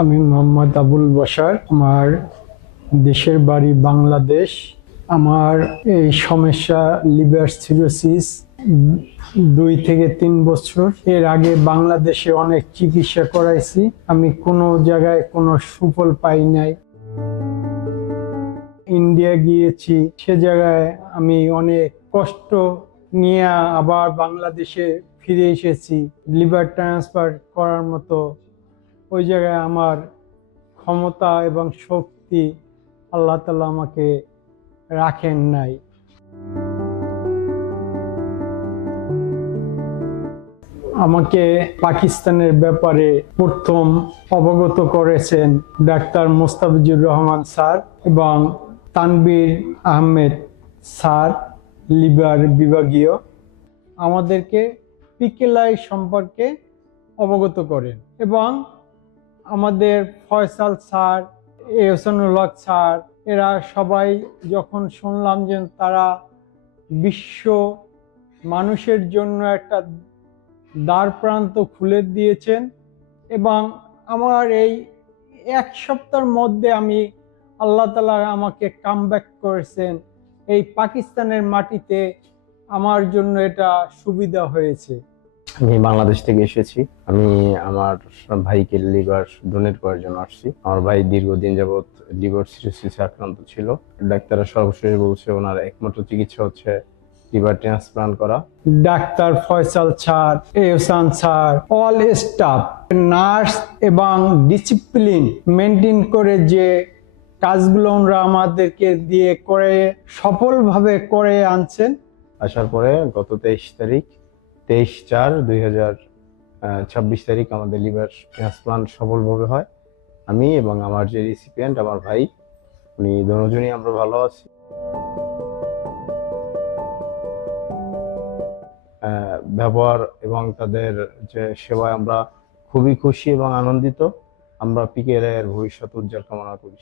আমি মোহাম্মদ আবুল বশার। আমার দেশের বাড়ি বাংলাদেশ। আমার এই সমস্যা লিভার সিরোসিস 2 থেকে 3 বছর। এর আগে বাংলাদেশে অনেক চিকিৎসা করাইছি, আমি কোনো জায়গায় কোনো সুফল পাই নাই। ইন্ডিয়া গিয়েছি, সে জায়গায় আমি অনেক কষ্ট নিয়ে আবার বাংলাদেশে ফিরে এসেছি। লিভার ট্রান্সফার করার মতো ওই জায়গায় আমার ক্ষমতা এবং শক্তি আল্লাহ তাআলা আমাকে রাখেন নাই। আমাকে পাকিস্তানের ব্যাপারে প্রথম অবগত করেছেন ডাক্তার মোস্তাফিজুর রহমান স্যার এবং তানবীর আহমেদ স্যার, লিভার বিভাগীয়। আমাদেরকে পিকেলাই সম্পর্কে অবগত করেন এবং আমাদের ফয়সাল স্যার, এহসানুল হক স্যার, এরা সবাই যখন শুনলাম যে তারা বিশ্ব মানুষের জন্য একটা দ্বার প্রান্ত খুলে দিয়েছেন এবং আমার এই 1 সপ্তাহের মধ্যে আমি আল্লাহ তাআলা আমাকে কামব্যাক করেছেন এই পাকিস্তানের মাটিতে, আমার জন্য এটা সুবিধা হয়েছে। আমি বাংলাদেশ থেকে এসেছি। আমি আমার ভাইকে লিভার ডোনেট করার জন্য আসছি। আমার ভাই দীর্ঘদিন যাবৎ লিভার সিরোসিসে আক্রান্ত ছিল। ডাক্তাররা সর্বশেষ বলছে ওনার একমাত্র চিকিৎসা হচ্ছে লিভার ট্রান্সপ্লান্ট করা। ডাক্তার ফয়সাল স্যার, এহসান স্যার, অল স্টাফ, নার্স এবং ডিসিপ্লিন মেনটেন করে যে কাজগুলো ওনারা আমাদেরকে দিয়ে করে সফলভাবে করে আনছেন। আসার পরে গত 23/4/2026 আমাদের লিভার ট্রান্সপ্লান্ট সফলভাবে হয়। আমি এবং আমার যে রিসিপিয়েন্ট আমার ভাই, উনি দুজনই আমরা ভালো আছি। ব্যবহার এবং তাদের যে সেবায় আমরা খুবই খুশি এবং আনন্দিত। আমরা পিকেআর এর ভবিষ্যৎ উজ্জ্বল কামনা করি।